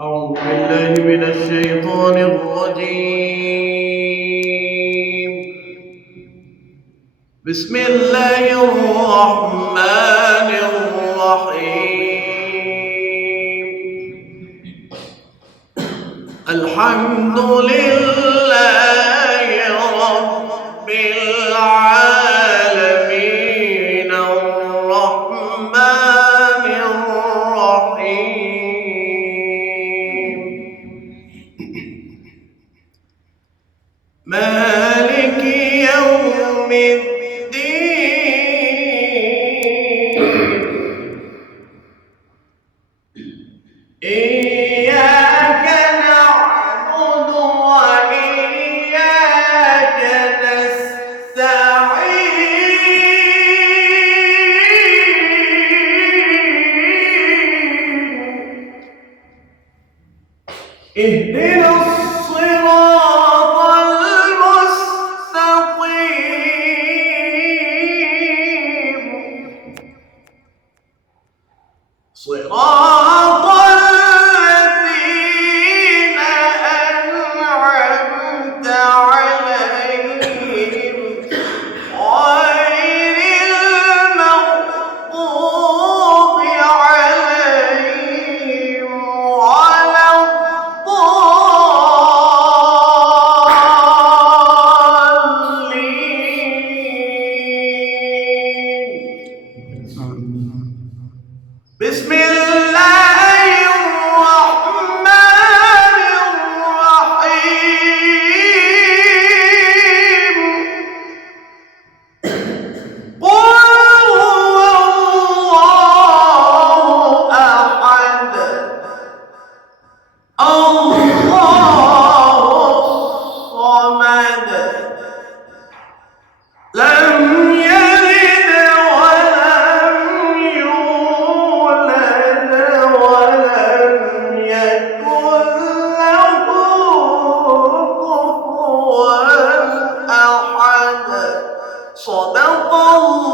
أعوذ بالله من الشيطان الرجيم. بسم الله الرحمن الرحيم. الحمد لله رب العالمين الرحمن الرحيم مالك يوم الدين إياك نعبد وإياك نستعين اهدنا الصراط المستقيم صراط الذين أنعمت عليهم غير المغضوب عليهم ولا الضالين. بسم الله الرحمن الرحيم. قل هو الله أحد الله الصمد لم يلد ولم يولد ولم يكن له كفوا أحد صدق الله